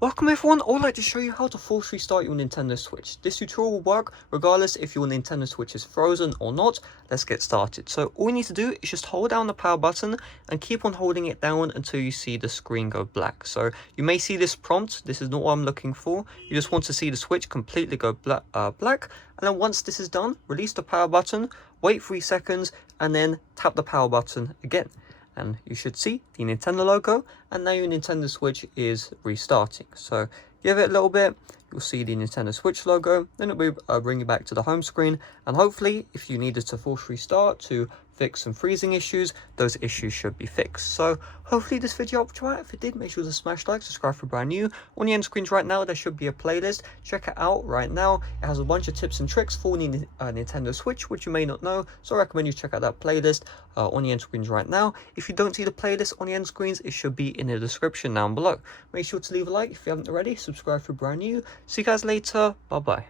Welcome everyone, I'd like to show you how to force restart your Nintendo Switch. This tutorial will work regardless if your Nintendo Switch is frozen or not. Let's get started. So all you need to do is just hold down the power button and keep on holding it down until you see the screen go black. So you may see this prompt, this is not what I'm looking for. You just want to see the Switch completely go black, and then once this is done, release the power button, wait 3 seconds, and then tap the power button again. And you should see the Nintendo logo, and now your Nintendo Switch is restarting. So give it a little bit, you'll see the Nintendo Switch logo, then it will bring you back to the home screen, and hopefully if you needed to force restart to fix some freezing issues, those issues should be fixed. So hopefully this video helped you out. If it did, make sure to smash like, subscribe for brand new. On the end screens right now there should be a playlist, check it out right now. It has a bunch of tips and tricks for the Nintendo Switch which you may not know, so I recommend you check out that playlist on the end screens right now. If you don't see the playlist on the end screens, it should be in the description down below. Make sure to leave a like if you haven't already, subscribe for brand new. See you guys later, bye bye.